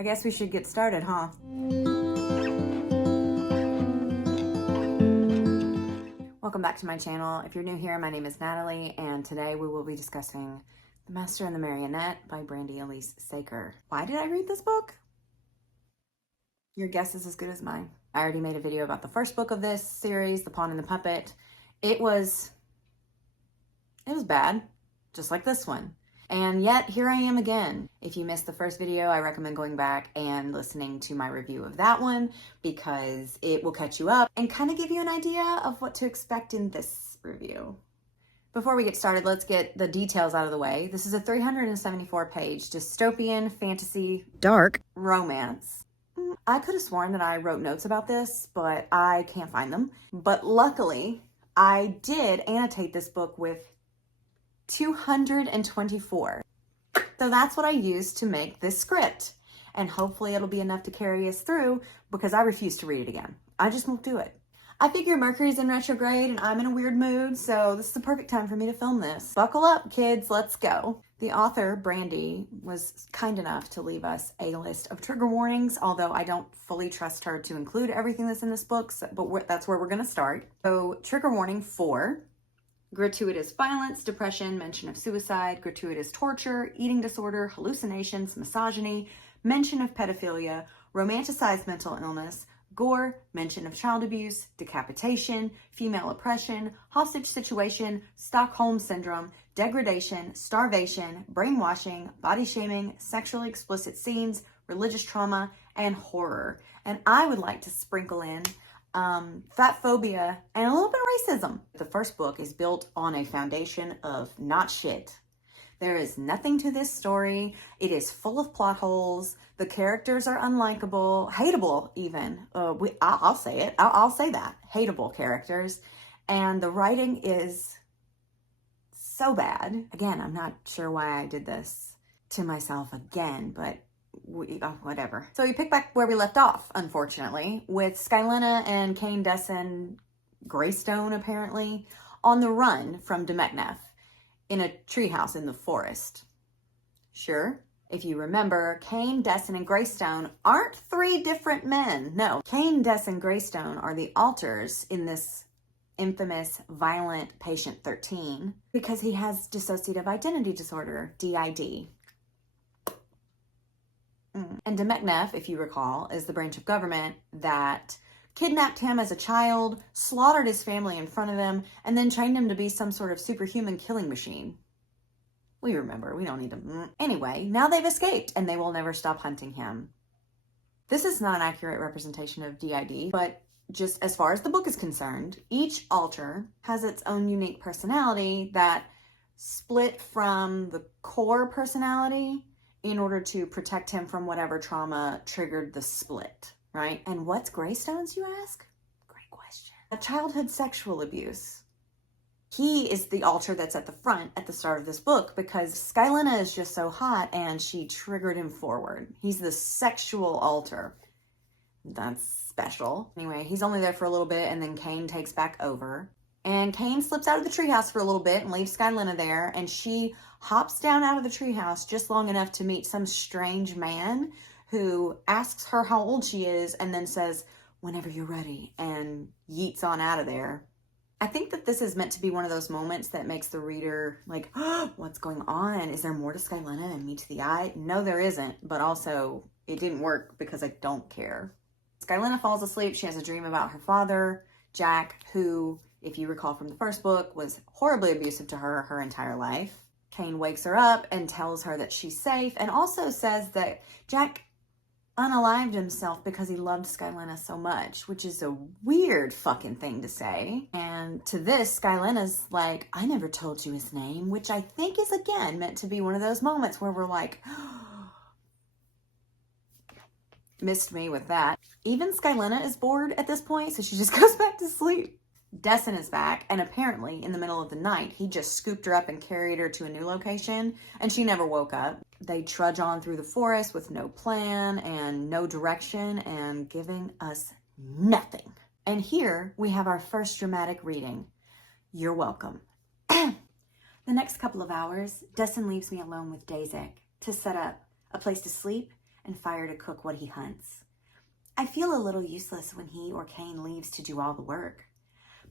I guess we should get started, huh? Welcome back to my channel. If you're new here, my name is Natalie, and today we will be discussing The Master and the Marionette by Brandy Elise Saker. Why did I read this book? Your guess is as good as mine. I already made a video about the first book of this series, The Pawn and the Puppet. It was bad, just like this one. And yet, here I am again. If you missed the first video, I recommend going back and listening to my review of that one because it will catch you up and kind of give you an idea of what to expect in this review. Before we get started, let's get the details out of the way. This is a 374-page dystopian fantasy dark romance. I could have sworn that I wrote notes about this, but I can't find them. But luckily, I did annotate this book with 224. So that's what I used to make this script. And hopefully it'll be enough to carry us through because I refuse to read it again. I just won't do it. I figure Mercury's in retrograde and I'm in a weird mood, so this is the perfect time for me to film this. Buckle up, kids, let's go. The author, Brandy, was kind enough to leave us a list of trigger warnings, although I don't fully trust her to include everything that's in this book, but that's where we're gonna start. So trigger warning 4. Gratuitous violence, depression, mention of suicide, gratuitous torture, eating disorder, hallucinations, misogyny, mention of pedophilia, romanticized mental illness, gore, mention of child abuse, decapitation, female oppression, hostage situation, Stockholm syndrome, degradation, starvation, brainwashing, body shaming, sexually explicit scenes, religious trauma, and horror. And I would like to sprinkle in fatphobia, and a little bit of racism. The first book is built on a foundation of not shit. There is nothing to this story. It is full of plot holes. The characters are unlikable, hateable even. I'll say it. I'll say that. Hateable characters. And the writing is so bad. Again, I'm not sure why I did this to myself again, but whatever. So we pick back where we left off, unfortunately, with Skylena and Kane Desson Greystone, apparently, on the run from Demeknev in a treehouse in the forest. Sure, if you remember, Kane, Desson, and Greystone aren't 3 different men. No, Kane, Desson, Greystone are the alters in this infamous violent patient 13 because he has dissociative identity disorder, DID. And Demeknev, if you recall, is the branch of government that kidnapped him as a child, slaughtered his family in front of him, and then trained him to be some sort of superhuman killing machine. We remember, we don't need to. Anyway, now they've escaped, and they will never stop hunting him. This is not an accurate representation of DID, but just as far as the book is concerned, each alter has its own unique personality that split from the core personality in order to protect him from whatever trauma triggered the split, right? And what's Greystone's, you ask? Great question. A childhood sexual abuse. He is the alter that's at the front at the start of this book because Skylena is just so hot and she triggered him forward. He's the sexual alter. That's special. Anyway, he's only there for a little bit and then Kane takes back over. And Kane slips out of the treehouse for a little bit and leaves Skylena there, and she hops down out of the treehouse just long enough to meet some strange man who asks her how old she is and then says, "Whenever you're ready," and yeets on out of there. I think that this is meant to be one of those moments that makes the reader like, oh, what's going on? Is there more to Skylena and me to the eye? No, there isn't, but also it didn't work because I don't care. Skylena falls asleep. She has a dream about her father, Jack, who, if you recall from the first book, was horribly abusive to her entire life. Kane wakes her up and tells her that she's safe and also says that Jack unalived himself because he loved Skylena so much, which is a weird fucking thing to say. And to this, Skylena's like, "I never told you his name," which I think is, again, meant to be one of those moments where we're like, missed me with that. Even Skylena is bored at this point, so she just goes back to sleep. Desson is back, and apparently in the middle of the night, he just scooped her up and carried her to a new location, and she never woke up. They trudge on through the forest with no plan and no direction and giving us nothing. And here we have our first dramatic reading. You're welcome. The next couple of hours, Desson leaves me alone with Dazek to set up a place to sleep and fire to cook what he hunts. I feel a little useless when he or Cain leaves to do all the work.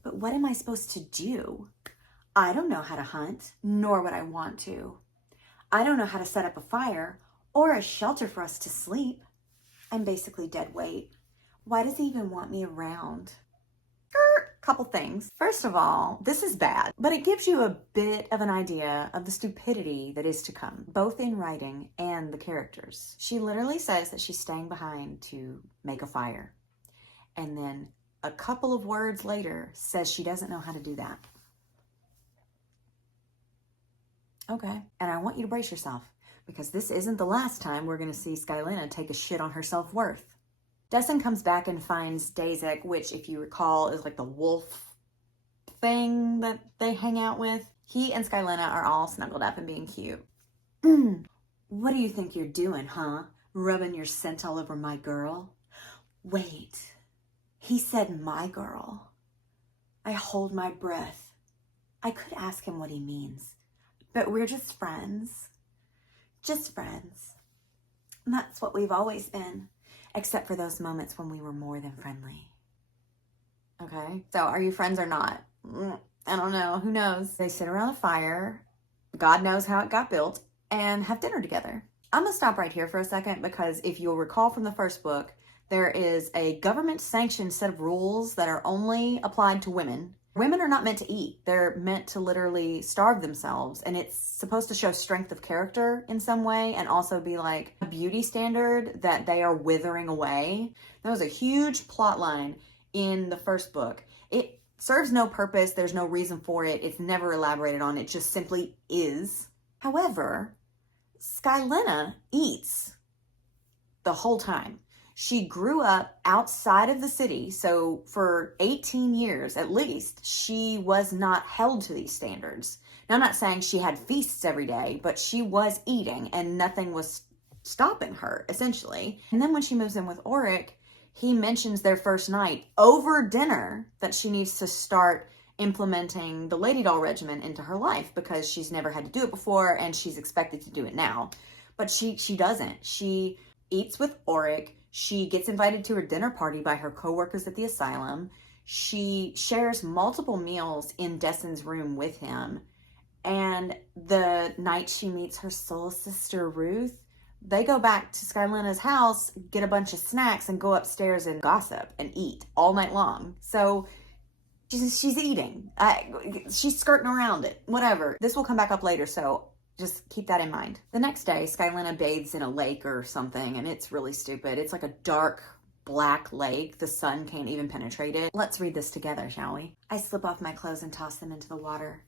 But what am I supposed to do? I don't know how to hunt, nor would I want to. I don't know how to set up a fire or a shelter for us to sleep. I'm basically dead weight. Why does he even want me around? Couple things. First of all, this is bad, but it gives you a bit of an idea of the stupidity that is to come, both in writing and the characters. She literally says that she's staying behind to make a fire. And then a couple of words later says she doesn't know how to do that. Okay. And I want you to brace yourself, because this isn't the last time we're going to see Skylena take a shit on her self-worth. Destin comes back and finds Dazek, which, if you recall, is like the wolf thing that they hang out with. He and Skylena are all snuggled up and being cute. What do you think you're doing, huh? Rubbing your scent all over my girl? Wait, he said my girl. I hold my breath. I could ask him what he means, but we're just friends. Just friends. And that's what we've always been. Except for those moments when we were more than friendly. Okay, so are you friends or not? I don't know, who knows? They sit around a fire, God knows how it got built, and have dinner together. I'm gonna stop right here for a second, because if you'll recall from the first book, there is a government-sanctioned set of rules that are only applied to women. Women are not meant to eat. They're meant to literally starve themselves, and it's supposed to show strength of character in some way, and also be like a beauty standard that they are withering away. That was a huge plot line in the first book. It serves no purpose. There's no reason for it. It's never elaborated on. It just simply is. However, Skylena eats the whole time. She grew up outside of the city, so for 18 years at least, she was not held to these standards. Now, I'm not saying she had feasts every day, but she was eating and nothing was stopping her, essentially. And then when she moves in with Auric, he mentions their first night over dinner that she needs to start implementing the lady doll regimen into her life, because she's never had to do it before and she's expected to do it now. But she doesn't. She eats with Auric. She gets invited to her dinner party by her coworkers at the asylum. She shares multiple meals in Destin's room with him. And the night she meets her soul sister, Ruth, they go back to Skylena's house, get a bunch of snacks, and go upstairs and gossip and eat all night long. So she's eating. She's skirting around it. Whatever. This will come back up later, so just keep that in mind. The next day, Skylena bathes in a lake or something, and it's really stupid. It's like a dark black lake. The sun can't even penetrate it. Let's read this together, shall we? I slip off my clothes and toss them into the water.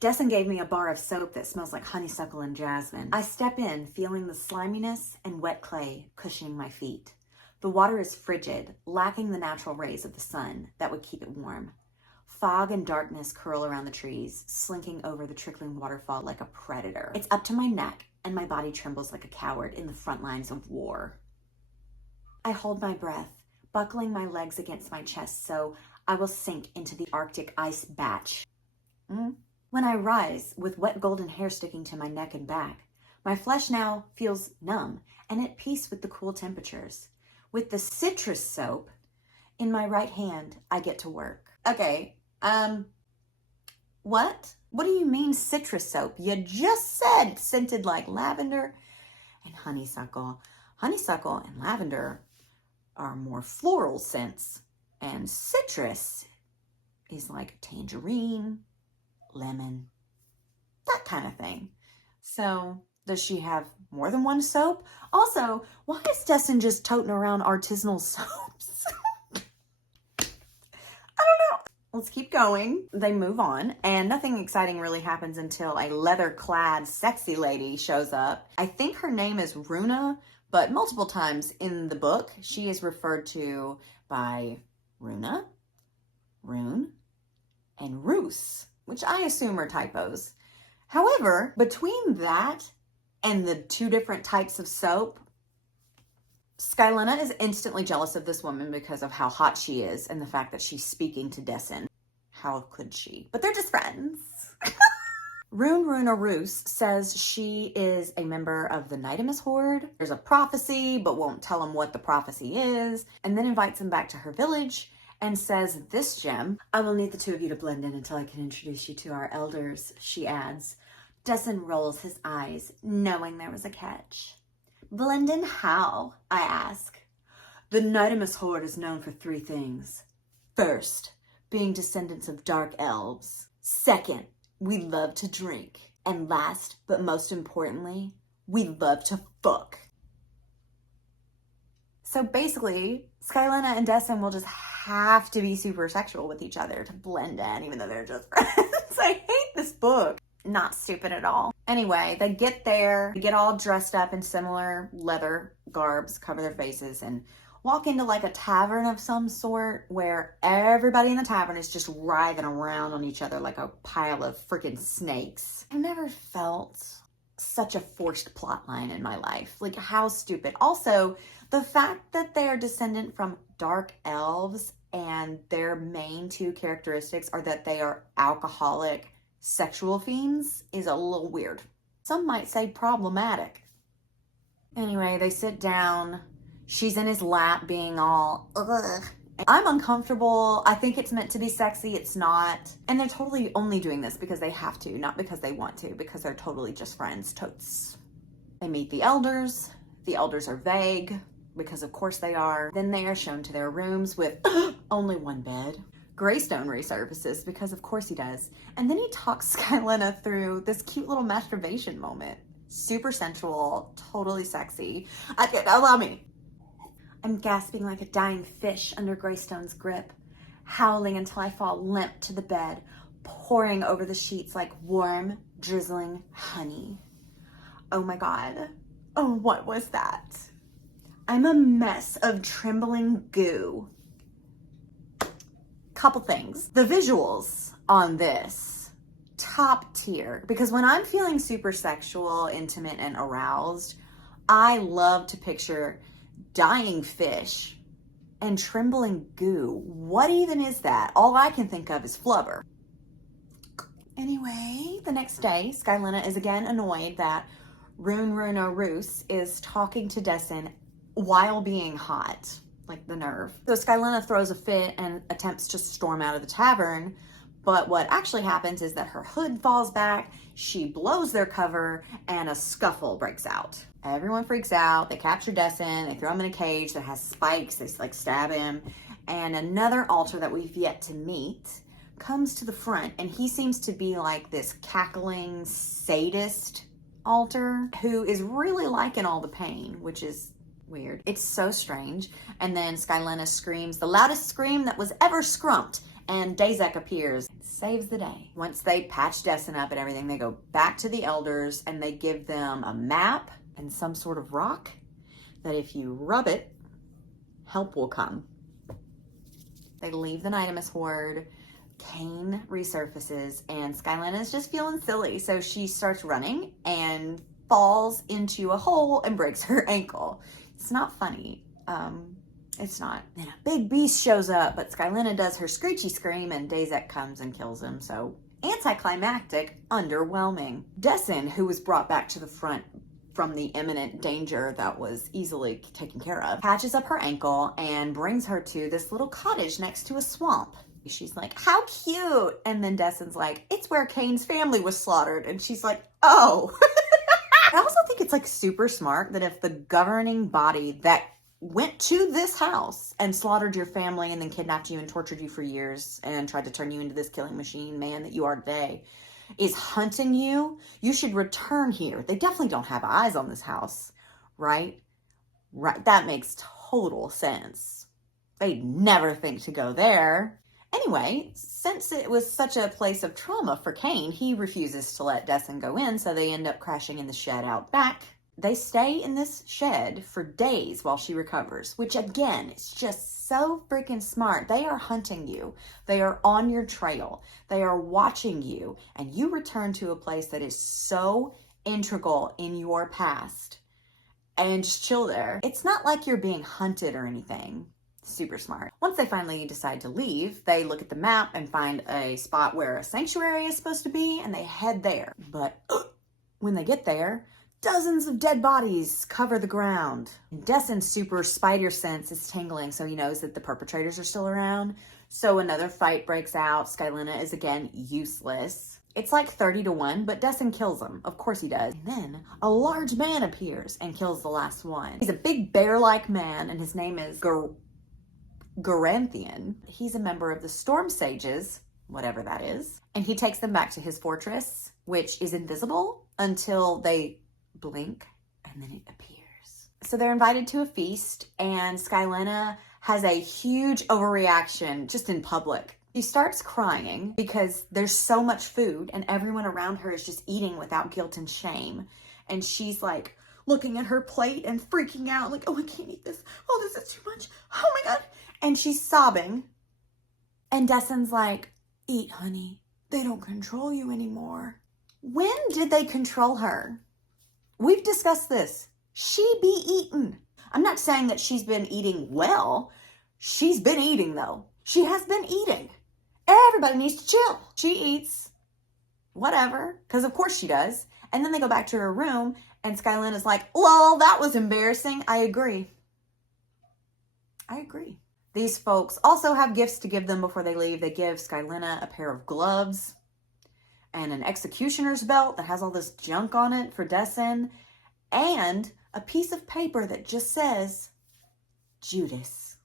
Destin gave me a bar of soap that smells like honeysuckle and jasmine. I step in, feeling the sliminess and wet clay cushioning my feet. The water is frigid, lacking the natural rays of the sun that would keep it warm. Fog and darkness curl around the trees, slinking over the trickling waterfall like a predator. It's up to my neck, and my body trembles like a coward in the front lines of war. I hold my breath, buckling my legs against my chest so I will sink into the Arctic ice batch. When I rise, with wet golden hair sticking to my neck and back, my flesh now feels numb and at peace with the cool temperatures. With the citrus soap in my right hand, I get to work. Okay, what? What do you mean citrus soap? You just said scented like lavender and honeysuckle. Honeysuckle and lavender are more floral scents, and citrus is like tangerine, lemon, that kind of thing. So does she have more than one soap? Also, why is Destin just toting around artisanal soaps? Let's keep going. They move on, and nothing exciting really happens until a leather-clad sexy lady shows up. I think her name is Runa, but multiple times in the book, she is referred to by Runa, Rune, and Roos, which I assume are typos. However, between that and the two different types of soap, Skylena is instantly jealous of this woman because of how hot she is and the fact that she's speaking to Destin. How could she? But they're just friends. Runa Roos says she is a member of the Nidamus Horde. There's a prophecy, but won't tell him what the prophecy is, and then invites him back to her village and says this gem, I will need the two of you to blend in until I can introduce you to our elders, she adds. Desson rolls his eyes, knowing there was a catch. Blend in how? I ask. The Nidamus Horde is known for three things. First, being descendants of dark elves. Second, we love to drink. And last, but most importantly, we love to fuck. So basically, Skylena and Desson will just have to be super sexual with each other to blend in, even though they're just friends. I hate this book. Not stupid at all. Anyway, they get there, they get all dressed up in similar leather garbs, cover their faces, and walk into like a tavern of some sort where everybody in the tavern is just writhing around on each other like a pile of freaking snakes. I never felt such a forced plot line in my life. Like, how stupid. Also, the fact that they are descendant from dark elves and their main two characteristics are that they are alcoholic sexual fiends is a little weird. Some might say problematic. Anyway, they sit down. She's in his lap being all, ugh. I'm uncomfortable. I think it's meant to be sexy. It's not. And they're totally only doing this because they have to, not because they want to, because they're totally just friends, totes. They meet the elders. The elders are vague, because of course they are. Then they are shown to their rooms with only one bed. Greystone resurfaces, because of course he does. And then he talks Skylena through this cute little masturbation moment. Super sensual, totally sexy. Allow me. I'm gasping like a dying fish under Greystone's grip, howling until I fall limp to the bed, pouring over the sheets like warm, drizzling honey. Oh my God. Oh, what was that? I'm a mess of trembling goo. Couple things. The visuals on this, top tier. Because when I'm feeling super sexual, intimate, and aroused, I love to picture dying fish and trembling goo. What even is that? All I can think of is flubber. Anyway, the next day, Skylena is again annoyed that Runa Roos is talking to Desson while being hot. Like, the nerve. So Skylena throws a fit and attempts to storm out of the tavern, but what actually happens is that her hood falls back, she blows their cover, and a scuffle breaks out. Everyone freaks out. They capture Desson, they throw him in a cage that has spikes, they like stab him, and another altar that we've yet to meet comes to the front, and he seems to be like this cackling sadist altar who is really liking all the pain, which is weird. It's so strange. And then Skylena screams the loudest scream that was ever scrumped, and Dazek appears, saves the day. Once they patch Desson up and everything, they go back to the elders and they give them a map and some sort of rock that if you rub it, help will come. They leave the Nidamus Horde. Kane resurfaces and Skylena is just feeling silly, so she starts running and falls into a hole and breaks her ankle. It's not funny. It's not. Then a big beast shows up, but Skylena does her screechy scream and Dazek comes and kills him, so anticlimactic, underwhelming. Desson, who was brought back to the front from the imminent danger that was easily taken care of, patches up her ankle and brings her to this little cottage next to a swamp. She's like, how cute. And then Desson's like, it's where Kane's family was slaughtered. And she's like, oh. I also think it's like super smart that if the governing body that went to this house and slaughtered your family and then kidnapped you and tortured you for years and tried to turn you into this killing machine man that you are today is hunting you, you should return here. They definitely don't have eyes on this house, right? Right. That makes total sense. They'd never think to go there. Anyway, since it was such a place of trauma for Kane, he refuses to let Desson go in, so they end up crashing in the shed out back. They stay in this shed for days while she recovers, which again, is just so freaking smart. They are hunting you. They are on your trail. They are watching you, and you return to a place that is so integral in your past and just chill there. It's not like you're being hunted or anything. Super smart. Once they finally decide to leave, they look at the map and find a spot where a sanctuary is supposed to be, and they head there. But when they get there, dozens of dead bodies cover the ground. Destin's super spider sense is tingling, so he knows that the perpetrators are still around. So another fight breaks out. Skylena is again useless. It's like 30-1, but Destin kills him. Of course he does. And then a large man appears and kills the last one. He's a big bear-like man, and his name is Garanthian. He's a member of the Storm Sages, whatever that is. And he takes them back to his fortress, which is invisible until they blink, and then it appears. So they're invited to a feast, and Skylena has a huge overreaction just in public. She starts crying because there's so much food and everyone around her is just eating without guilt and shame. And she's like looking at her plate and freaking out like, oh, I can't eat this. Oh, this is too much. Oh my God. And she's sobbing. And Destin's like, eat, honey. They don't control you anymore. When did they control her? We've discussed this. She be eaten. I'm not saying that she's been eating well. She's been eating though. She has been eating. Everybody needs to chill. She eats whatever, because of course she does. And then they go back to her room and Skylena's like, well, that was embarrassing. I agree. These folks also have gifts to give them before they leave. They give Skylena a pair of gloves and an executioner's belt that has all this junk on it for Destin, and a piece of paper that just says, Judas.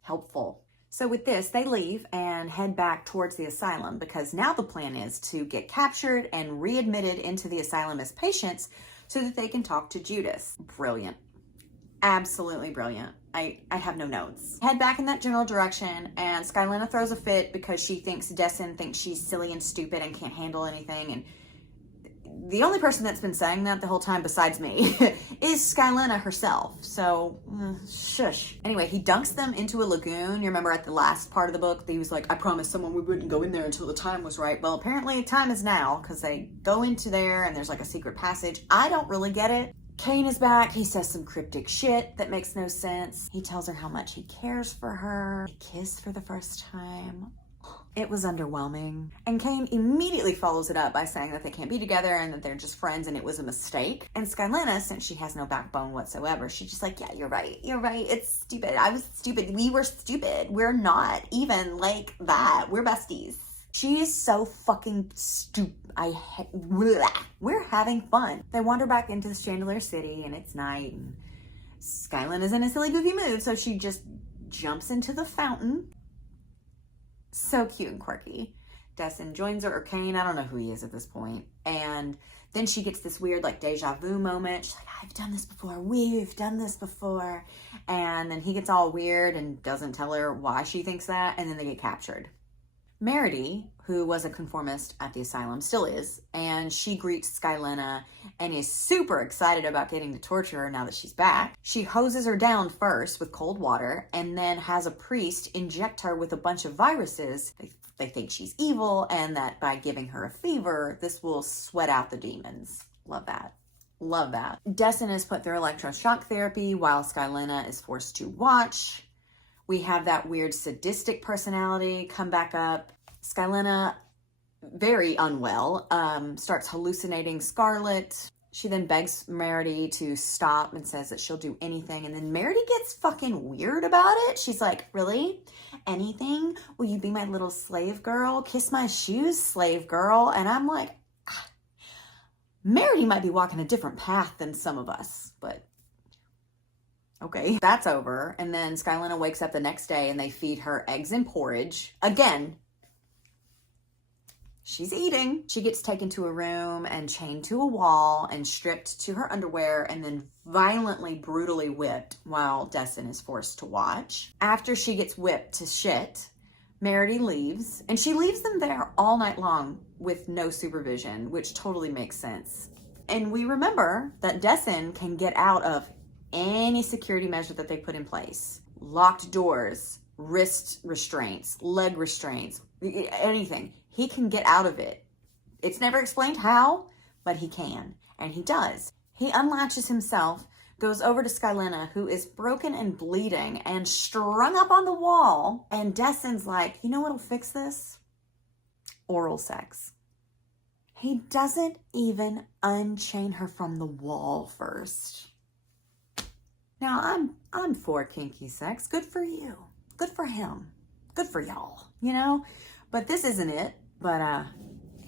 Helpful. So with this, they leave and head back towards the asylum because now the plan is to get captured and readmitted into the asylum as patients so that they can talk to Judas. Brilliant. Absolutely brilliant. I have no notes. Head back in that general direction, and Skylena throws a fit because she thinks Destin thinks she's silly and stupid and can't handle anything. And the only person that's been saying that the whole time besides me is Skylena herself. So, shush. Anyway, he dunks them into a lagoon. You remember at the last part of the book, he was like, I promised someone we wouldn't go in there until the time was right. Well, apparently time is now because they go into there and there's like a secret passage. I don't really get it. Kane is back. He says some cryptic shit that makes no sense. He tells her how much he cares for her. They kiss for the first time. It was underwhelming. And Kane immediately follows it up by saying that they can't be together and that they're just friends and it was a mistake. And Skylena, since she has no backbone whatsoever, she's just like, yeah, you're right. You're right. It's stupid. I was stupid. We were stupid. We're not even like that. We're besties. She is so fucking stupid. We're having fun. They wander back into the Chandelier City and it's night. And Skylena is in a silly goofy mood, so she just jumps into the fountain. So cute and quirky. Destin joins her, or Kane, I don't know who he is at this point. And then she gets this weird like deja vu moment. She's like, I've done this before. We've done this before. And then he gets all weird and doesn't tell her why she thinks that. And then they get captured. Meredy, who was a conformist at the asylum, still is, and she greets Skylena and is super excited about getting to torture her now that she's back. She hoses her down first with cold water and then has a priest inject her with a bunch of viruses. They think she's evil and that by giving her a fever, this will sweat out the demons. Love that. Love that. Destin is put through electroshock therapy while Skylena is forced to watch. We have that weird sadistic personality come back up. Skylena, very unwell, starts hallucinating Scarlet. She then begs Meredy to stop and says that she'll do anything. And then Meredy gets fucking weird about it. She's like, really? Anything? Will you be my little slave girl? Kiss my shoes, slave girl. And I'm like, Meredy might be walking a different path than some of us, but okay, that's over. And then Skylena wakes up the next day and they feed her eggs and porridge. Again, she's eating. She gets taken to a room and chained to a wall and stripped to her underwear and then violently, brutally whipped while Destin is forced to watch. After she gets whipped to shit, Meredy leaves, and she leaves them there all night long with no supervision, which totally makes sense. And we remember that Destin can get out of any security measure that they put in place. Locked doors, wrist restraints, leg restraints, anything. He can get out of it. It's never explained how, but he can, and he does. He unlatches himself goes over to Skylena, who is broken and bleeding and strung up on the wall. And Destin's like, you know what'll fix this? Oral sex. He doesn't even unchain her from the wall first. Now, I'm for kinky sex. Good for you. Good for him. Good for y'all, you know? But this isn't it. But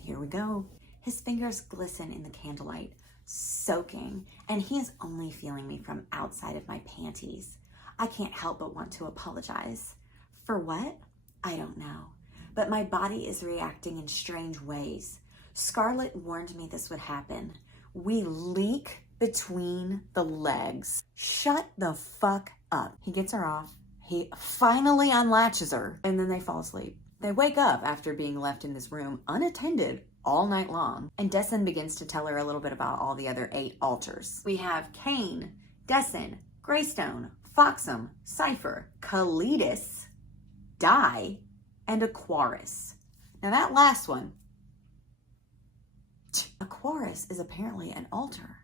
here we go. His fingers glisten in the candlelight, soaking, and he is only feeling me from outside of my panties. I can't help but want to apologize. For what? I don't know. But my body is reacting in strange ways. Scarlett warned me this would happen. We leak between the legs. Shut the fuck up. He gets her off. He finally unlatches her, and then they fall asleep. They wake up after being left in this room unattended all night long, and Destin begins to tell her a little bit about all the other 8 altars. We have Cain, Destin, Greystone, Foxum, Cypher, Kalidas, Dye, and Aquarius. Now that last one, Aquarius is apparently an altar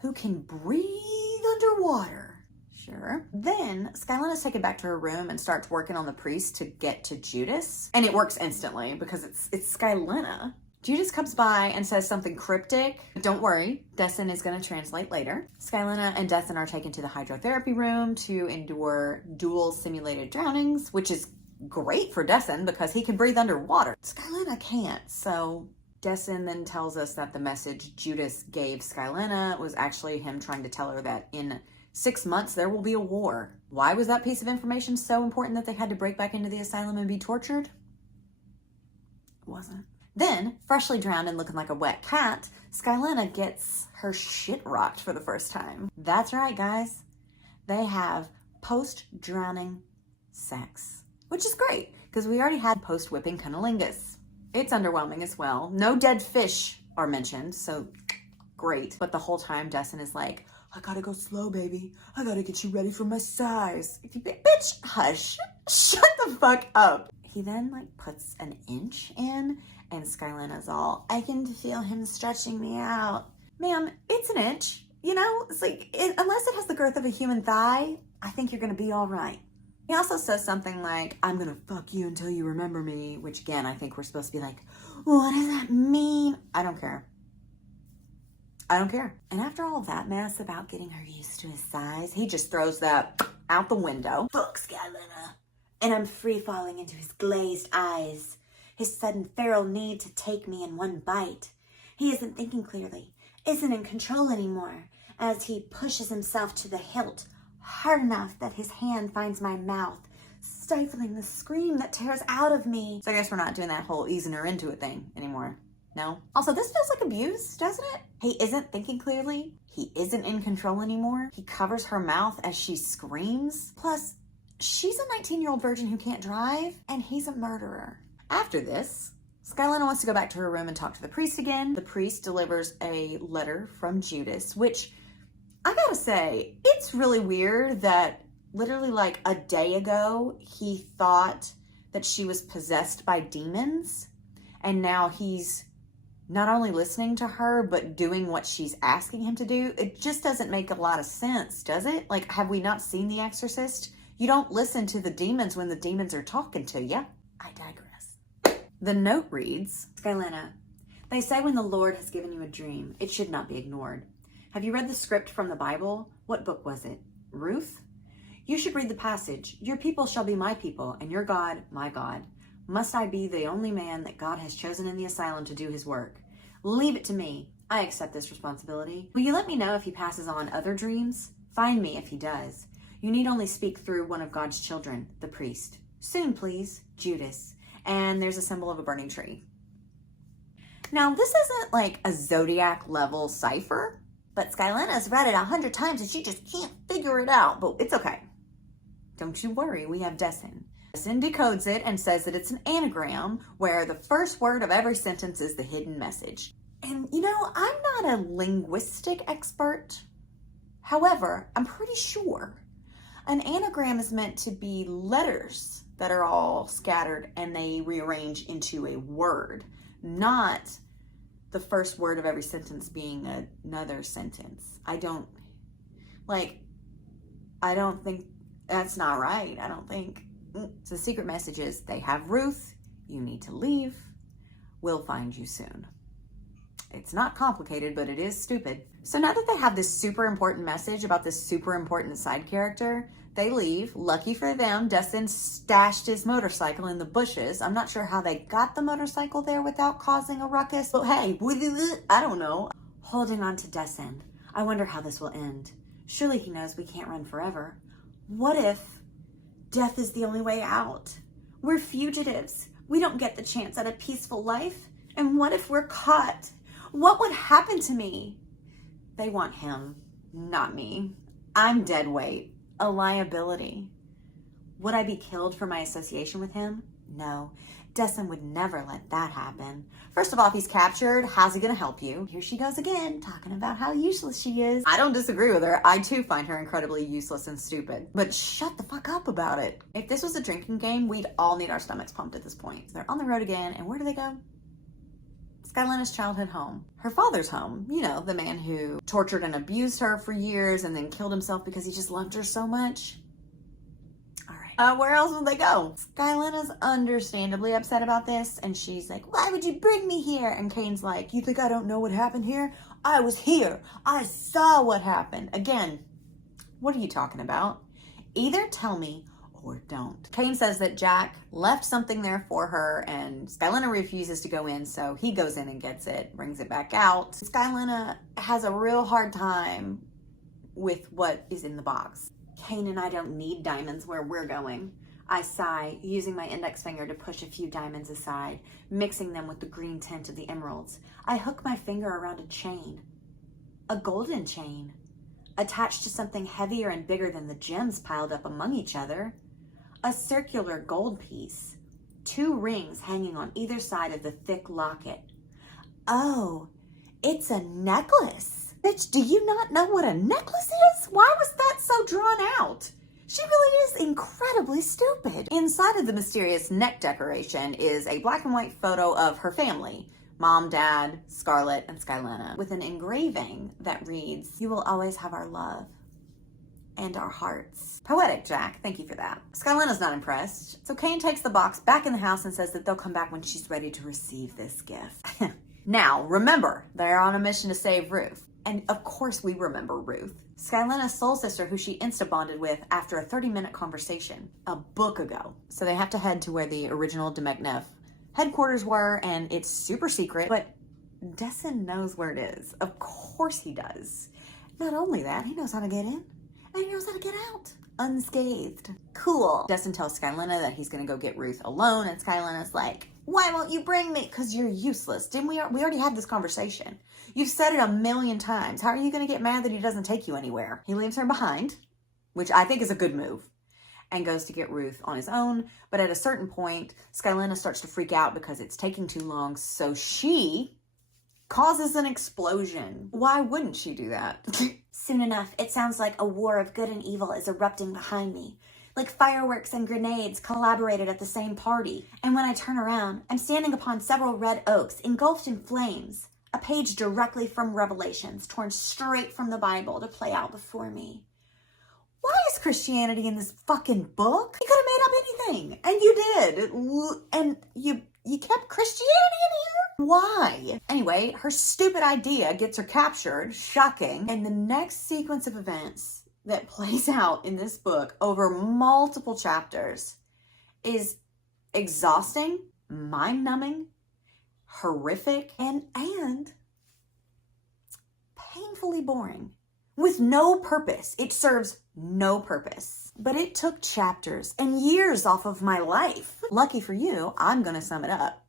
who can breathe underwater. Sure. Then Skylena's taken back to her room and starts working on the priest to get to Judas. And it works instantly because it's Skylena. Judas comes by and says something cryptic. Don't worry, Destin is going to translate later. Skylena and Destin are taken to the hydrotherapy room to endure dual simulated drownings, which is great for Destin because he can breathe underwater. Skylena can't, so Destin then tells us that the message Judas gave Skylena was actually him trying to tell her that in 6 months there will be a war. Why was that piece of information so important that they had to break back into the asylum and be tortured? It wasn't. Then, freshly drowned and looking like a wet cat, Skylena gets her shit rocked for the first time. That's right, guys. They have post-drowning sex, which is great because we already had post-whipping cunnilingus. It's underwhelming as well. No dead fish are mentioned, so great. But the whole time, Destin is like, I gotta go slow, baby. I gotta get you ready for my size. Bitch, hush. Shut the fuck up. He then puts an inch in, and Skylena's all, I can feel him stretching me out. Ma'am, it's an inch. You know, it's unless it has the girth of a human thigh, I think you're gonna be all right. He also says something like, I'm gonna fuck you until you remember me, which again, I think we're supposed to be like, what does that mean? I don't care. I don't care. And after all that mess about getting her used to his size, he just throws that out the window. Fuck Skylena. And I'm free falling into his glazed eyes, his sudden feral need to take me in one bite. He isn't thinking clearly, isn't in control anymore, as he pushes himself to the hilt, hard enough that his hand finds my mouth, stifling the scream that tears out of me. So I guess we're not doing that whole easing her into it thing anymore. No? Also, this feels like abuse, doesn't it? He isn't thinking clearly. He isn't in control anymore. He covers her mouth as she screams. Plus, she's a 19-year-old virgin who can't drive, and he's a murderer. After this, Skylena wants to go back to her room and talk to the priest again. The priest delivers a letter from Judas, which, I gotta say, it's really weird that literally a day ago, he thought that she was possessed by demons, and now he's not only listening to her, but doing what she's asking him to do. It just doesn't make a lot of sense, does it? Have we not seen The Exorcist? You don't listen to the demons when the demons are talking to you. I digress. The note reads, Skylena, they say when the Lord has given you a dream, it should not be ignored. Have you read the script from the Bible? What book was it? Ruth? You should read the passage. Your people shall be my people, and your God, my God. Must I be the only man that God has chosen in the asylum to do his work? Leave it to me. I accept this responsibility. Will you let me know if he passes on other dreams? Find me if he does. You need only speak through one of God's children, the priest. Soon, please, Judas. And there's a symbol of a burning tree. Now, this isn't a Zodiac level cipher, but Skylena's read it 100 times and she just can't figure it out, but it's okay. Don't you worry, we have Destin. Destin decodes it and says that it's an anagram where the first word of every sentence is the hidden message. And I'm not a linguistic expert. However, I'm pretty sure an anagram is meant to be letters that are all scattered and they rearrange into a word, not the first word of every sentence being another sentence. Like, I don't think that's not right. I don't think. So the secret message is they have Ruth. You need to leave. We'll find you soon. It's not complicated, but it is stupid. So now that they have this super important message about this super important side character, they leave. Lucky for them, Dustin stashed his motorcycle in the bushes. I'm not sure how they got the motorcycle there without causing a ruckus, but hey, I don't know. Holding on to Dustin. I wonder how this will end. Surely he knows we can't run forever. What if death is the only way out? We're fugitives. We don't get the chance at a peaceful life. And what if we're caught? What would happen to me? They want him, not me. I'm dead weight, a liability. Would I be killed for my association with him? No. Dustin would never let that happen. First of all, if he's captured, how's he gonna help you? Here she goes again, talking about how useless she is. I don't disagree with her. I too find her incredibly useless and stupid. But shut the fuck up about it. If this was a drinking game, we'd all need our stomachs pumped at this point. So they're on the road again, and where do they go? Skylena's childhood home. Her father's home. You know, the man who tortured and abused her for years and then killed himself because he just loved her so much. Where else would they go? Skylena's understandably upset about this, and she's like, why would you bring me here? And Kane's like, you think I don't know what happened here? I was here. I saw what happened. Again, what are you talking about? Either tell me or don't. Kane says that Jack left something there for her, and Skylena refuses to go in, so he goes in and gets it, brings it back out. Skylena has a real hard time with what is in the box. Kane and I don't need diamonds where we're going. I sigh, using my index finger to push a few diamonds aside, mixing them with the green tint of the emeralds. I hook my finger around a chain. A golden chain, attached to something heavier and bigger than the gems piled up among each other. A circular gold piece. 2 rings hanging on either side of the thick locket. Oh, it's a necklace. Bitch, do you not know what a necklace is? Why was that so drawn out? She really is incredibly stupid. Inside of the mysterious neck decoration is a black and white photo of her family. Mom, Dad, Scarlett, and Skylena, with an engraving that reads, you will always have our love and our hearts. Poetic, Jack. Thank you for that. Skylena's not impressed. So Kane takes the box back in the house and says that they'll come back when she's ready to receive this gift. Now, remember, they're on a mission to save Ruth. And of course we remember Ruth. Skylena's soul sister, who she insta-bonded with after a 30-minute conversation a book ago. So they have to head to where the original Demeknev headquarters were, and it's super secret, but Dustin knows where it is. Of course he does. Not only that, he knows how to get in, and he knows how to get out unscathed. Cool. Dustin tells Skylena that he's gonna go get Ruth alone, and Skylena's like, why won't you bring me? Because you're useless. Didn't we already had this conversation. You've said it 1,000,000 times. How are you going to get mad that he doesn't take you anywhere? He leaves her behind, which I think is a good move, and goes to get Ruth on his own. But at a certain point, Skylena starts to freak out because it's taking too long, so she causes an explosion. Why wouldn't she do that? Soon enough, it sounds like a war of good and evil is erupting behind me. Like fireworks and grenades collaborated at the same party. And when I turn around, I'm standing upon several red oaks engulfed in flames. A page directly from Revelations, torn straight from the Bible to play out before me. Why is Christianity in this fucking book? You could have made up anything, and you did. And you kept Christianity in here? Why? Anyway, her stupid idea gets her captured, shocking, and the next sequence of events that plays out in this book over multiple chapters is exhausting, mind-numbing, horrific, and painfully boring. With no purpose. It serves no purpose. But it took chapters and years off of my life. Lucky for you, I'm gonna sum it up.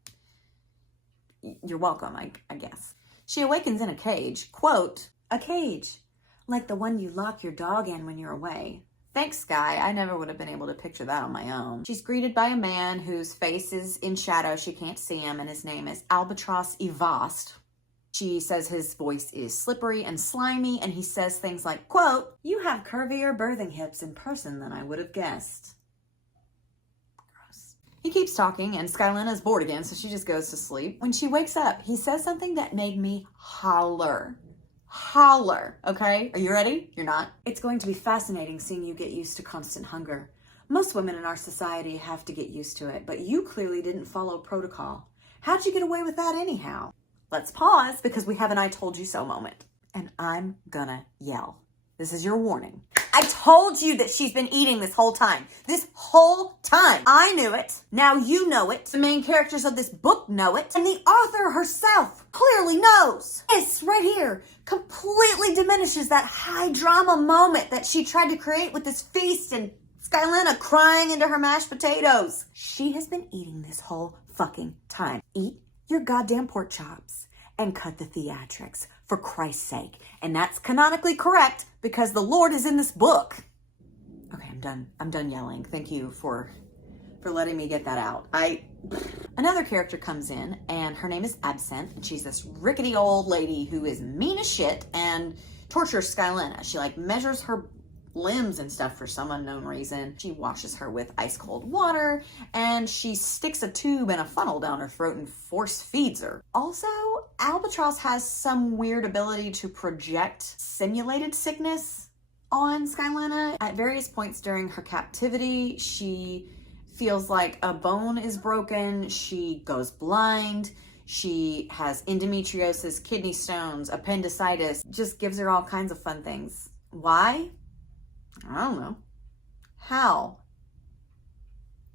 You're welcome, I guess. She awakens in a cage. Quote, a cage, like the one you lock your dog in when you're away. Thanks, Sky. I never would have been able to picture that on my own. She's greeted by a man whose face is in shadow. She can't see him, and his name is Albatross Evast. She says his voice is slippery and slimy, and he says things like, quote, you have curvier birthing hips in person than I would have guessed. Gross. He keeps talking, and Skylena's bored again, so she just goes to sleep. When she wakes up, he says something that made me holler. Holler, okay? Are you ready? You're not? It's going to be fascinating seeing you get used to constant hunger. Most women in our society have to get used to it, but you clearly didn't follow protocol. How'd you get away with that anyhow? Let's pause because we have an I told you so moment. And I'm gonna yell. This is your warning. I told you that she's been eating this whole time. This whole time. I knew it. Now you know it. The main characters of this book know it. And the author herself clearly knows. This right here completely diminishes that high drama moment that she tried to create with this feast and Skylana crying into her mashed potatoes. She has been eating this whole fucking time. Eat your goddamn pork chops and cut the theatrics, for Christ's sake. And that's canonically correct because the Lord is in this book. Okay, I'm done yelling. Thank you for letting me get that out. Another character comes in and her name is Absinthe, and she's this rickety old lady who is mean as shit and tortures Skylana. She like measures her limbs and stuff for some unknown reason. She washes her with ice cold water and she sticks a tube and a funnel down her throat and force feeds her. Also, Albatross has some weird ability to project simulated sickness on Skylana. At various points during her captivity, she feels like a bone is broken, she goes blind, she has endometriosis, kidney stones, appendicitis, just gives her all kinds of fun things. Why? I don't know. How?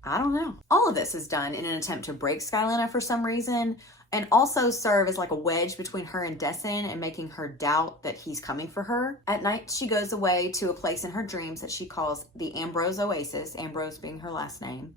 I don't know. All of this is done in an attempt to break Skylana for some reason and also serve as like a wedge between her and Destin and making her doubt that he's coming for her. At night, she goes away to a place in her dreams that she calls the Ambrose Oasis, Ambrose being her last name.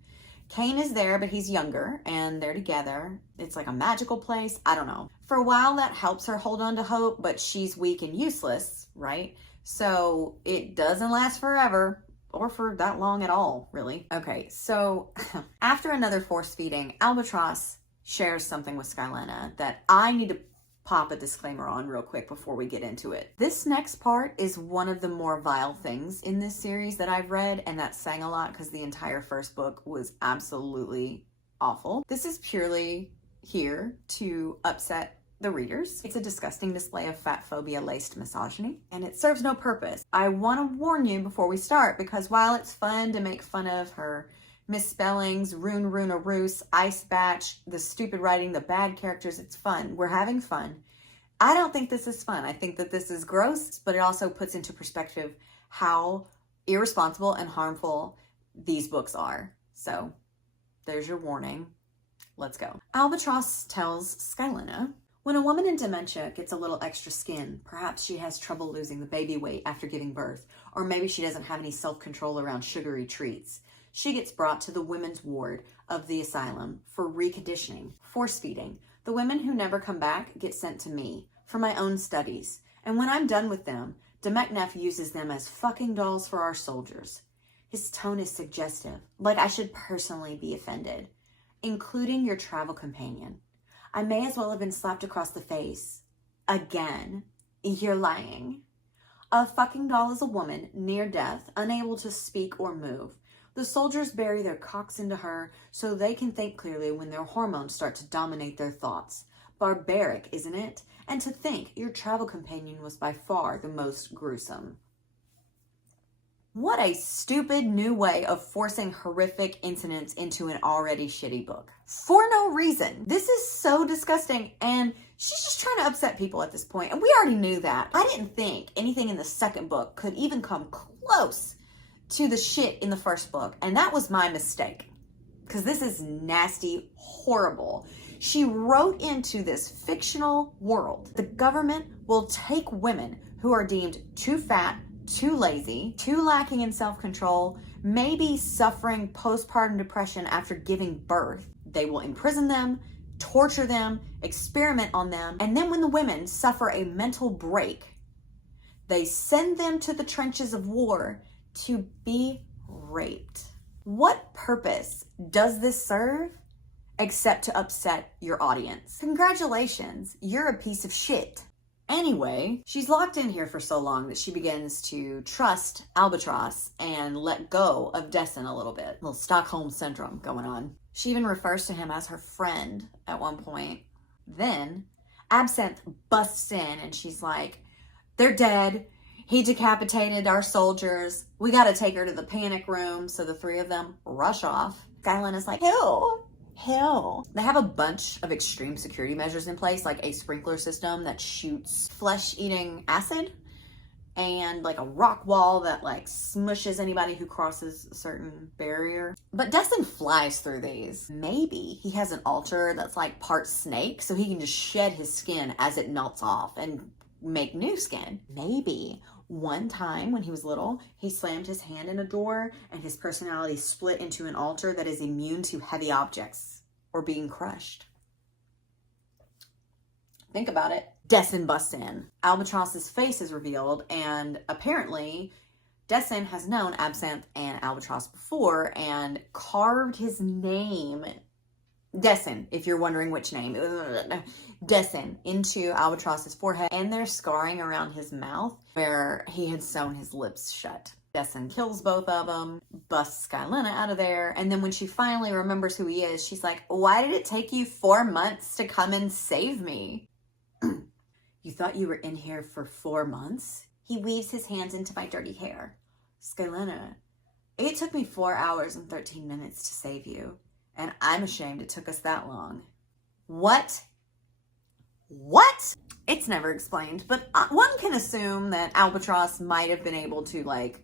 Kane is there, but he's younger and they're together. It's like a magical place. I don't know. For a while, that helps her hold on to hope, but she's weak and useless, right? So it doesn't last forever or for that long at all, really. Okay, so after another force feeding, Albatross shares something with Skylana that I need to pop a disclaimer on real quick before we get into it. This next part is one of the more vile things in this series that I've read, and that sang a lot because the entire first book was absolutely awful. This is purely here to upset the readers. It's a disgusting display of fatphobia laced misogyny, and it serves no purpose. I want to warn you before we start, because while it's fun to make fun of her misspellings, runa-roos, ice batch, the stupid writing, the bad characters, it's fun. We're having fun. I don't think this is fun. I think that this is gross, but it also puts into perspective how irresponsible and harmful these books are. So there's your warning. Let's go. Albatross tells Skylana, when a woman in dementia gets a little extra skin, perhaps she has trouble losing the baby weight after giving birth, or maybe she doesn't have any self-control around sugary treats. She gets brought to the women's ward of the asylum for reconditioning, force feeding. The women who never come back get sent to me for my own studies. And when I'm done with them, Demeknev uses them as fucking dolls for our soldiers. His tone is suggestive, like I should personally be offended, including your travel companion. I may as well have been slapped across the face. Again, you're lying. A fucking doll is a woman, near death, unable to speak or move. The soldiers bury their cocks into her so they can think clearly when their hormones start to dominate their thoughts. Barbaric, isn't it? And to think your travel companion was by far the most gruesome. What a stupid new way of forcing horrific incidents into an already shitty book. For no reason. This is so disgusting, and she's just trying to upset people at this point, and we already knew that. I didn't think anything in the second book could even come close to the shit in the first book, and that was my mistake, because this is nasty, horrible. She wrote into this fictional world, the government will take women who are deemed too fat, too lazy, too lacking in self-control, maybe suffering postpartum depression after giving birth. They will imprison them, torture them, experiment on them, and then when the women suffer a mental break, they send them to the trenches of war to be raped. What purpose does this serve except to upset your audience? Congratulations, you're a piece of shit. Anyway, she's locked in here for so long that she begins to trust Albatross and let go of Destin a little bit. A little Stockholm syndrome going on. She even refers to him as her friend at one point. Then Absinthe busts in and she's like, They're dead. He decapitated our soldiers. We got to take her to the panic room. So the three of them rush off. Skylena's like, hell. They have a bunch of extreme security measures in place, like a sprinkler system that shoots flesh-eating acid and like a rock wall that like smushes anybody who crosses a certain barrier. But Destin flies through these. Maybe he has an altar that's like part snake, so he can just shed his skin as it melts off and make new skin. Maybe one time when he was little, he slammed his hand in a door and his personality split into an altar that is immune to heavy objects or being crushed. Think about it. Destin busts in. Albatross's face is revealed, and apparently Destin has known Absinthe and Albatross before and carved his name, Destin, if you're wondering which name, Destin, into Albatross's forehead, and there's scarring around his mouth where he had sewn his lips shut. Destin kills both of them, busts Skylena out of there, and then when she finally remembers who he is, she's like, why did it take you 4 months to come and save me? You thought you were in here for 4 months? He weaves his hands into my dirty hair. Skylena, it took me 4 hours and 13 minutes to save you, and I'm ashamed it took us that long. What? It's never explained, but one can assume that Albatross might have been able to, like,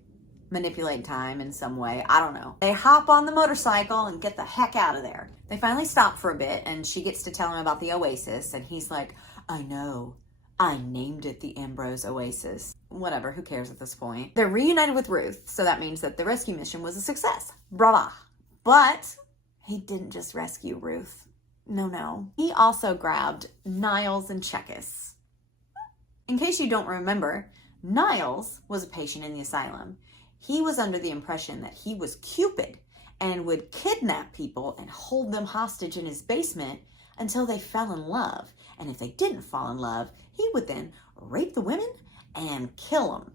manipulate time in some way. I don't know. They hop on the motorcycle and get the heck out of there. They finally stop for a bit, and she gets to tell him about the oasis, and he's like, I know. I named it the Ambrose Oasis. Whatever, who cares at this point? They're reunited with Ruth, so that means that the rescue mission was a success. Brava. But he didn't just rescue Ruth. No. He also grabbed Niles and Chekis. In case you don't remember, Niles was a patient in the asylum. He was under the impression that he was Cupid and would kidnap people and hold them hostage in his basement until they fell in love. And if they didn't fall in love, he would then rape the women and kill them.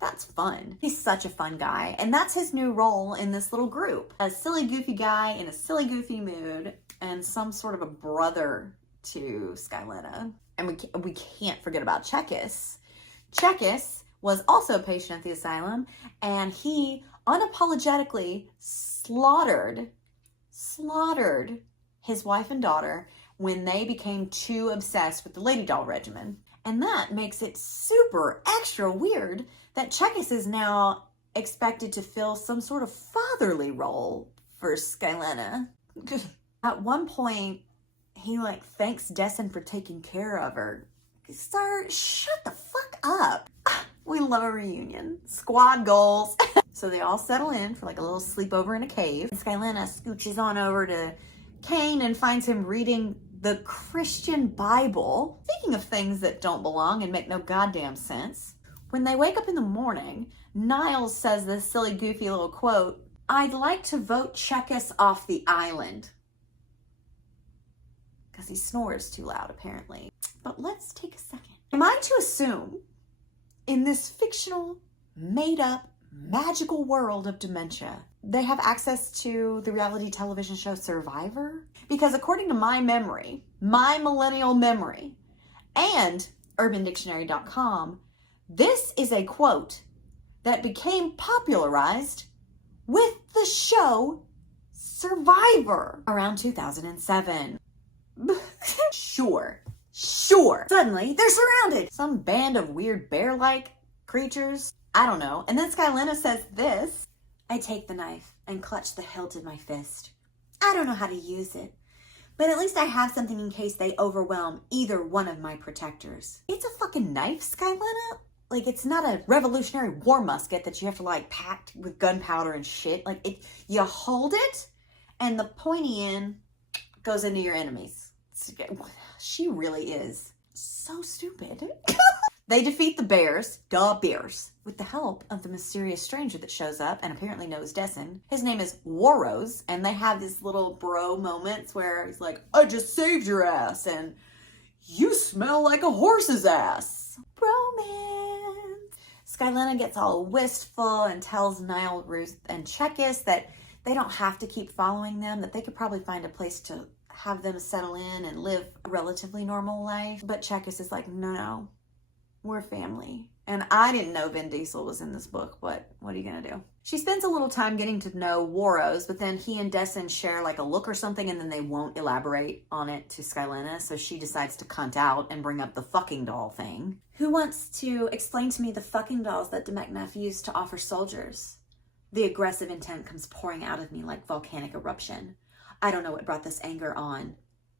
That's fun. He's such a fun guy. And that's his new role in this little group. A silly, goofy guy in a silly, goofy mood and some sort of a brother to Skylena. And we can't forget about Chekis. Chekis was also a patient at the asylum, and he unapologetically slaughtered his wife and daughter when they became too obsessed with the Lady Doll regimen. And that makes it super extra weird that Chekis is now expected to fill some sort of fatherly role for Skylena. At one point, he like thanks Destin for taking care of her. Sir, shut the fuck up. We love a reunion. Squad goals. So they all settle in for like a little sleepover in a cave. And Skylena scooches on over to Kane and finds him reading the Christian Bible. Speaking of things that don't belong and make no goddamn sense, when they wake up in the morning, Niles says this silly, goofy little quote, I'd like to vote Chekis off the island. Because he snores too loud, apparently. But let's take a second. Am I to assume, in this fictional, made-up, magical world of dementia, they have access to the reality television show Survivor? Because according to my memory, my millennial memory, and UrbanDictionary.com, this is a quote that became popularized with the show Survivor around 2007. Sure. Suddenly, they're surrounded. Some band of weird bear-like creatures. I don't know. And then Skylena says this. I take the knife and clutch the hilt of my fist. I don't know how to use it, but at least I have something in case they overwhelm either one of my protectors. It's a fucking knife, Skylena? Like, it's not a Revolutionary War musket that you have to, like, pack with gunpowder and shit. Like, you hold it, and the pointy end goes into your enemies. She really is so stupid. They defeat the bears, with the help of the mysterious stranger that shows up and apparently knows Destin. His name is Warrose, and they have these little bro moments where he's like, I just saved your ass, and you smell like a horse's ass. Bromance. Skylena gets all wistful and tells Niall, Ruth, and Chekis that they don't have to keep following them, that they could probably find a place to have them settle in and live a relatively normal life. But Chekis is like, no. We're family. And I didn't know Vin Diesel was in this book, but what are you gonna do? She spends a little time getting to know Warros, but then he and Dessen share like a look or something, and then they won't elaborate on it to Skylena, so she decides to cunt out and bring up the fucking doll thing. Who wants to explain to me the fucking dolls that Demeknef used to offer soldiers? The aggressive intent comes pouring out of me like volcanic eruption. I don't know what brought this anger on.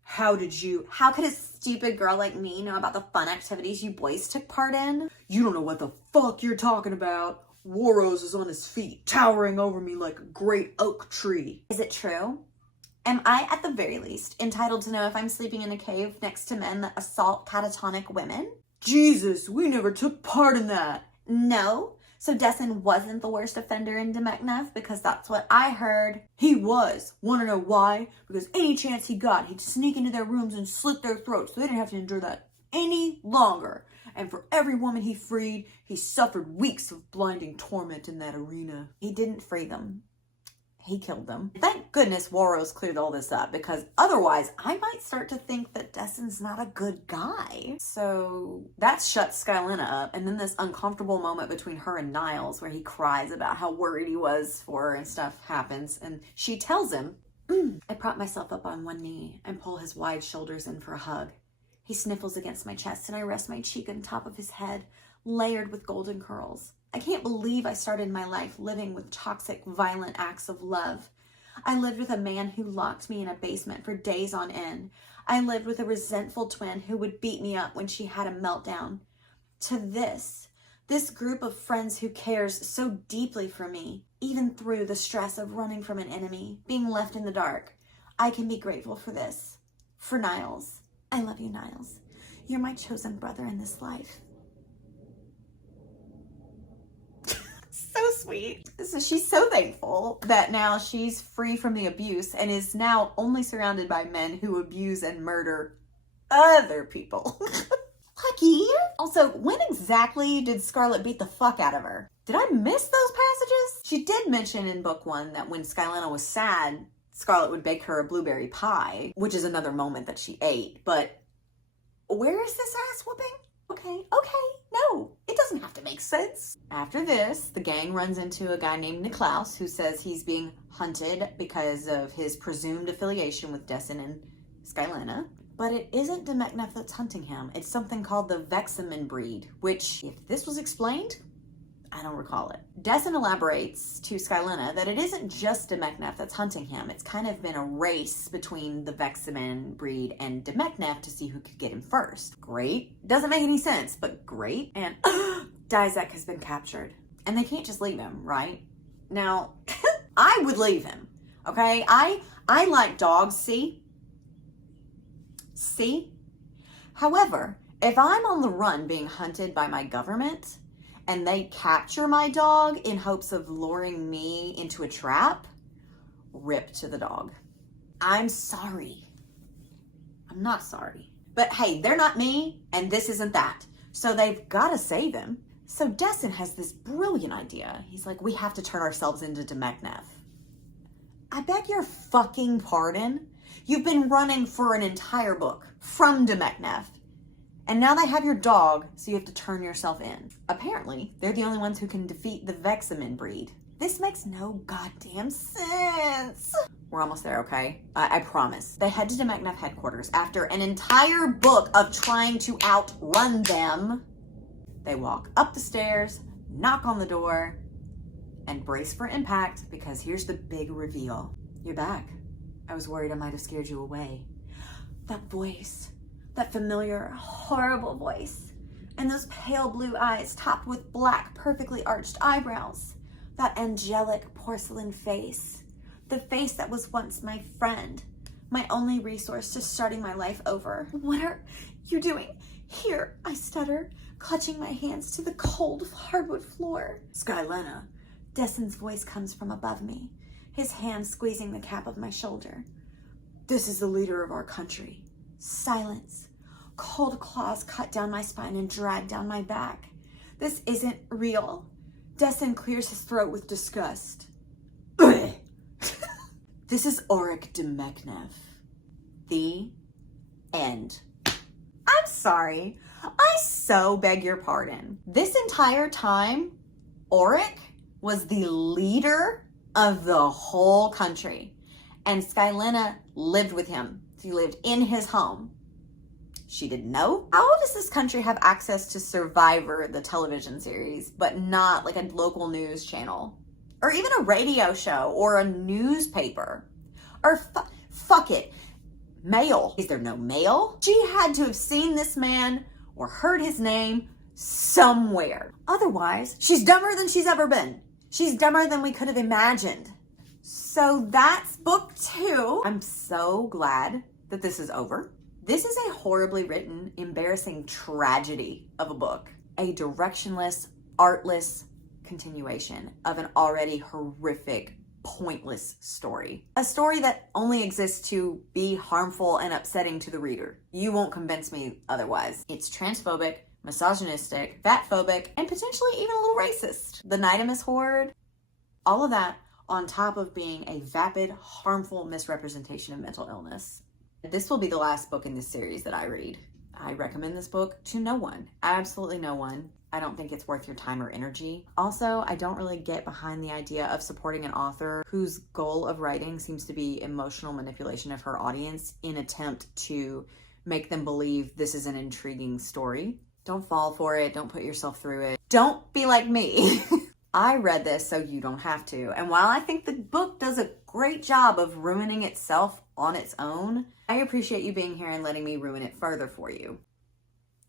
How could a stupid girl like me know about the fun activities you boys took part in? You don't know what the fuck you're talking about. Warros is on his feet, towering over me like a great oak tree. Is it true? Am I, at the very least, entitled to know if I'm sleeping in a cave next to men that assault catatonic women? Jesus, we never took part in that. No? So Dessen wasn't the worst offender in Demeknef, because that's what I heard. He was. Want to know why? Because any chance he got, he'd sneak into their rooms and slit their throats, so they didn't have to endure that any longer. And for every woman he freed, he suffered weeks of blinding torment in that arena. He didn't free them. He killed them. Thank goodness Warros cleared all this up, because otherwise I might start to think that Dessen's not a good guy. So that shuts Skylena up, and then this uncomfortable moment between her and Niles where he cries about how worried he was for her and stuff happens, and she tells him, I prop myself up on one knee and pull his wide shoulders in for a hug. He sniffles against my chest and I rest my cheek on top of his head, layered with golden curls. I can't believe I started my life living with toxic, violent acts of love. I lived with a man who locked me in a basement for days on end. I lived with a resentful twin who would beat me up when she had a meltdown. To this group of friends who cares so deeply for me, even through the stress of running from an enemy, being left in the dark, I can be grateful for this. For Niles. I love you, Niles. You're my chosen brother in this life. So sweet. So she's so thankful that now she's free from the abuse and is now only surrounded by men who abuse and murder other people. Lucky. Also, when exactly did Scarlet beat the fuck out of her? Did I miss those passages? She did mention in book 1 that when Skylena was sad, Scarlet would bake her a blueberry pie, which is another moment that she ate. But where is this ass whooping? Okay, no, it doesn't have to make sense. After this, the gang runs into a guy named Niklaus who says he's being hunted because of his presumed affiliation with Dessen and Skylena. But it isn't Demeknef that's hunting him. It's something called the Vexamin breed, which, if this was explained, I don't recall it. Dessen elaborates to Skylena that it isn't just Demeknef that's hunting him. It's kind of been a race between the Vexamin breed and Demeknef to see who could get him first. Great. Doesn't make any sense, but great. And Dizek has been captured. And they can't just leave him, right? Now, I would leave him, okay? I like dogs, see? However, if I'm on the run being hunted by my government, and they capture my dog in hopes of luring me into a trap, rip to the dog. I'm sorry. I'm not sorry. But hey, they're not me, and this isn't that. So they've got to save him. So Dessen has this brilliant idea. He's like, we have to turn ourselves into Demeknef. I beg your fucking pardon? You've been running for an entire book from Demeknef. And now they have your dog, so you have to turn yourself in. Apparently, they're the only ones who can defeat the Vexamin breed. This makes no goddamn sense. We're almost there, okay? I promise. They head to Demeknef headquarters after an entire book of trying to outrun them. They walk up the stairs, knock on the door, and brace for impact, because here's the big reveal. You're back. I was worried I might have scared you away. That voice. That familiar, horrible voice. And those pale blue eyes topped with black, perfectly arched eyebrows. That angelic porcelain face. The face that was once my friend. My only resource to starting my life over. What are you doing here? I stutter, clutching my hands to the cold hardwood floor. Skylena. Dessen's voice comes from above me, his hand squeezing the cap of my shoulder. This is the leader of our country. Silence. Cold claws cut down my spine and drag down my back. This isn't real. Dessen clears his throat with disgust. This is Auric Demeknef. The end. I'm sorry. I so beg your pardon. This entire time, Auric was the leader of the whole country. And Skylena lived with him. She lived in his home. She didn't know. How does this country have access to Survivor, the television series, but not like a local news channel? Or even a radio show or a newspaper? Or fuck it, mail. Is there no mail? She had to have seen this man or heard his name somewhere. Otherwise, she's dumber than she's ever been. She's dumber than we could have imagined. So that's book 2. I'm so glad that this is over. This is a horribly written, embarrassing tragedy of a book. A directionless, artless continuation of an already horrific, pointless story. A story that only exists to be harmful and upsetting to the reader. You won't convince me otherwise. It's transphobic, misogynistic, fatphobic, and potentially even a little racist. The Nidamus Horde, all of that on top of being a vapid, harmful misrepresentation of mental illness. This will be the last book in this series that I read. I recommend this book to no one, absolutely no one. I don't think it's worth your time or energy. Also, I don't really get behind the idea of supporting an author whose goal of writing seems to be emotional manipulation of her audience in attempt to make them believe this is an intriguing story. Don't fall for it. Don't put yourself through it. Don't be like me. I read this so you don't have to. And while I think the book does a great job of ruining itself on its own, I appreciate you being here and letting me ruin it further for you.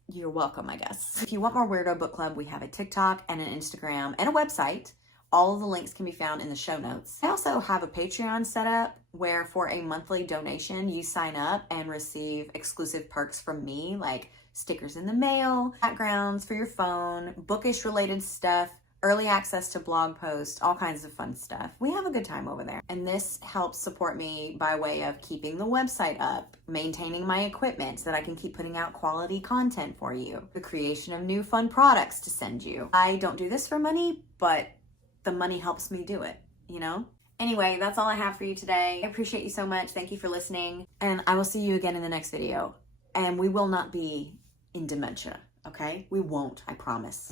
You're welcome, I guess. If you want more Weirdo Book Club, we have a TikTok and an Instagram and a website. All of the links can be found in the show notes. I also have a Patreon set up where for a monthly donation, you sign up and receive exclusive perks from me, like stickers in the mail, backgrounds for your phone, bookish related stuff, early access to blog posts, all kinds of fun stuff. We have a good time over there. And this helps support me by way of keeping the website up, maintaining my equipment so that I can keep putting out quality content for you, the creation of new fun products to send you. I don't do this for money, but the money helps me do it, you know? Anyway, that's all I have for you today. I appreciate you so much. Thank you for listening. And I will see you again in the next video. And we will not be in dementia, okay? We won't, I promise.